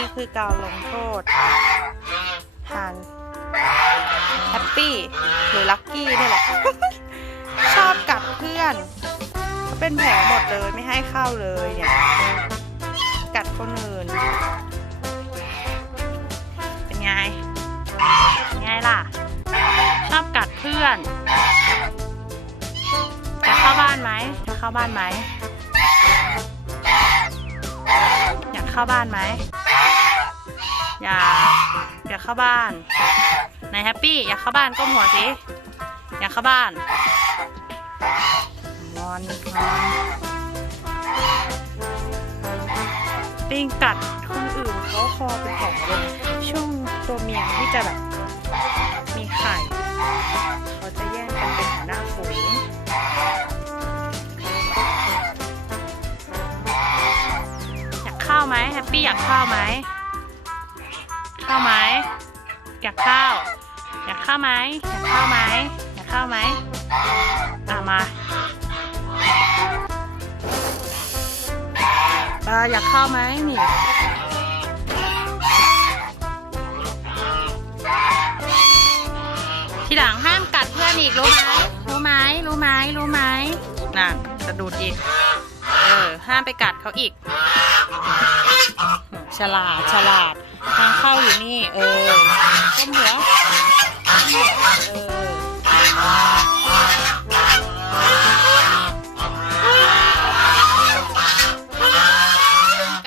นี่คือการลงโทษทานแฮปปี้หรือลักกี้นี่แหละ ชอบกัดเพื่อน เป็นแผลหมดเลยไม่ให้เข้าเลยเนี่ย กัดคนอื่น เป็นไงไงล่ะ ชอบกัดเพื่อน จะเข้าบ้านไหมจะเข้าบ้านไหมอยากเข้าบ้านไหม อยากอยากเข้าบ้านไหนแฮปปี้อยากเข้าบ้านก้มหัวสิอยากเข้าบ้านงอนงอนปิงกัดคนอื่นเขาคอเป็นแผลเลยช่วงตัวเมียที่จะแบบมีไข่เขาจะแย่งกันเป็นหัวหน้าฝูงอยากข้าวไหมแฮปปี้อยากข้าวไหม ข้าไหมอยากเข้าอยากเข้าไหมอยากเข้าไหมอยากเข้าไหมอะมาปลาอยากเข้าไหมนี่ทีหลังห้ามกัดเพื่อนอีกรู้ไหมรู้ไหมรู้ไหมรู้ไหมน่ะจะดูดอีก เออ ห้ามไปกัดเขาอีก ฉลาด ฉลาดาอยู่นี่ เออก้มหัว